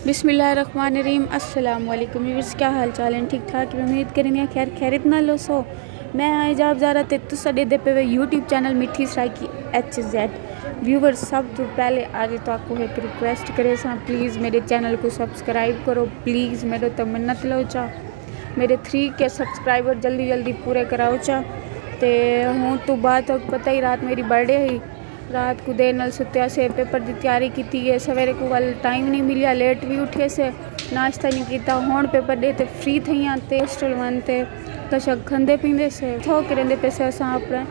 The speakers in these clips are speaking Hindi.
बिस्मिल्लाहिर्रहमानिर्रहीम। अस्सलाम वालेकुम व्यूअर्स, क्या हाल चाल है? ठीक ठाक। उम्मीद करेंगे खैर खैरियत ना लो सो। मैं आजाब ज़ारा ते तुसा दे पे यूट्यूब चैनल मिठी सराइकी HZ व्यूअर्स। सब तो पहले आज तो आपको एक रिक्वेस्ट करे सा, प्लीज़ मेरे चैनल को सब्सक्राइब करो प्लीज़। मेरे तो मन्नत लो चा, मेरे 3 के सब्सक्राइबर जल्दी जल्दी पूरे कराओ चा। ते हूँ तो बात पता ही, रात मेरी बर्थडे ही, रात को देर नाल सुत्या से पेपर की तैयारी की है। सवेरे को वाल टाइम नहीं मिलिया, लेट भी उठे से, नाश्ता नहीं किया। हुण पेपर देते फ्री थी ते हॉस्टल मनते कशक खंदे पींदे से थोक रेंदे पैसे अस अपने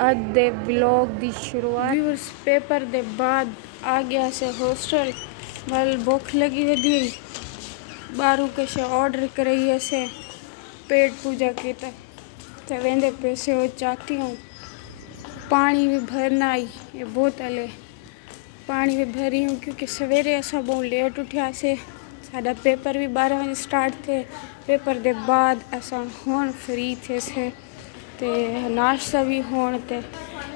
अज दे व्लॉग की शुरुआत। व्यूअर्स, पेपर दे बाद आ गया से हॉस्टल वाल, भूख लगी दी बारू कशे ऑर्डर कराइए से पेट पूजा की तो वेंदे पैसे वो चाहती हूँ। पानी भी भरना आई, ये बोतल है, पानी भी भरी हूँ क्योंकि सवेरे ऐसा बहुत लेट उठा से। साडा पेपर भी 12 बजे स्टार्ट थे। पेपर के बाद ऐसा हुण फ्री थे से ते नाश्ता भी होण ते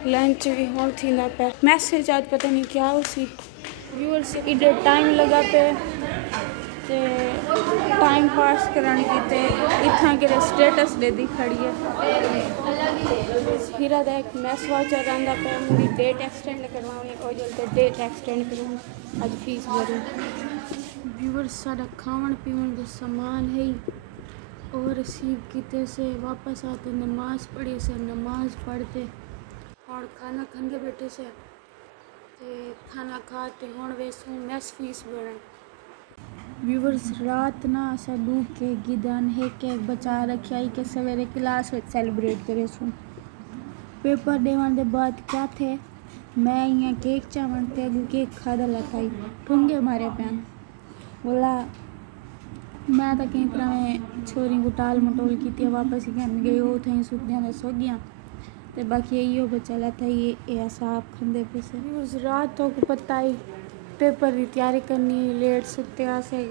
लंच भी होण थी ना पे। मैसेज आज पता नहीं क्या उसी व्यूअर्स इधर टाइम लगा पे ते टाइम पास कराने की ते इतना के स्टेटस दे दी खड़ी है। हीरा दा एक मैस वाचर आंदा पे, मेरी डेट एक्सटेंड करवानी और जल्दी डेट एक्सटेंड करूँ, आज फीस भरूँ। व्यूअर्स, सारा खावन पीवन का सामान है और रिसीव किते से वापस आते नमाज पढ़े से, नमाज पढ़ते और खाना खाने बैठे से ते खाना खाते हुण वैसू मैस फीस भरें। व्यूअर्स, रात ना असा डूब के गिदान है केक बचा रखा ही के सवेरे क्लास में सेलिब्रेट करे सू। पेपर देवन के बाद क्या थे, मैं यहाँ केक चावन ते अगू केक खादा लखाई ठूंगे मारे पैन बोला। मैं तो कई तरह में छोरी को टाल मटोल की वापस ही कहने गई वो थी सुतिया सो गया तो बाकी यही बचा था ये साफ खंदे पे से। रात तो पता ही पेपर की तैयारी करनी लेट सुत्या से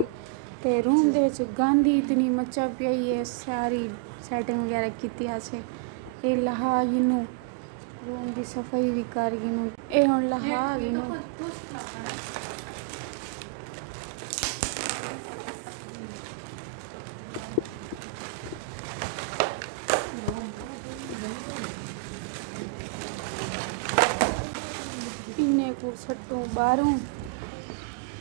ते रूम दे गांधी इतनी मचा पाई है, सारी सेटिंग वगैरह की से ये लहा गिनू रूम की सफाई भी कर गिनू ए हुण लहा गिनू। इन्हें को सट्टू बारूं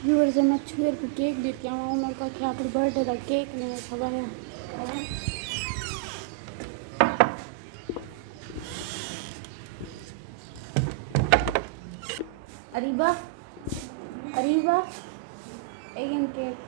व्यूअर्स, मैं छुएर को केक देती हूँ। मैं कहा कि अपने बर्थडे का केक नहीं खबर है। अरीबा अरीबा एक केक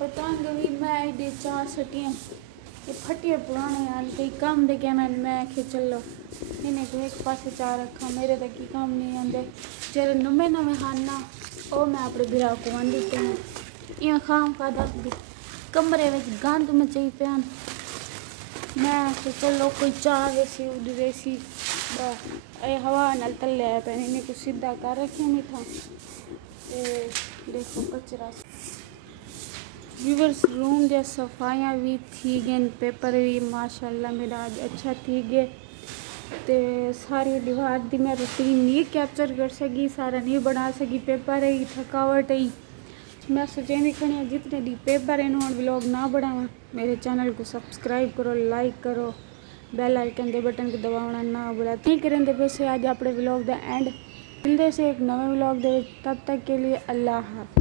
पतंग भी मैं दे 4 सटियाँ ये फटिए पुराने यार कई काम दे के मैं खे चलो इन्हें को एक पास 4 रखा मेरे तक की काम नहीं आते जेरे नवे नवे खाना और मैं अपने गिरा को वन देते हैं ये खाम का दर्द कमरे में गंद मचाई पैन। मैं तो चलो कोई चाह वैसी उड़ वैसी हवा नल तले आया पैन इन्हें कुछ सीधा कर रखे नहीं था। देखो कचरा व्यूअर्स, रूम जो सफाइयाँ भी थी गए, पेपर भी माशाल्लाह मेरा आज अच्छा थी गए ते सारी दीवार दी मैं रूटीन नहीं कैप्चर कर सकी, सारा नहीं बना सकी। पेपर है थकावट है, मैं सोचेंदी खड़ी जितने दी पेपर है और व्लॉग ना बढ़ावा। मेरे चैनल को सब्सक्राइब करो, लाइक करो, बेल आइकन के बटन को दबाना ना भूला। नहीं करेंगे वैसे आज अपने व्लॉग का एंड मिलते से एक नवे व्लॉग दे, तब तक के लिए अल्लाह हाफ़िज़।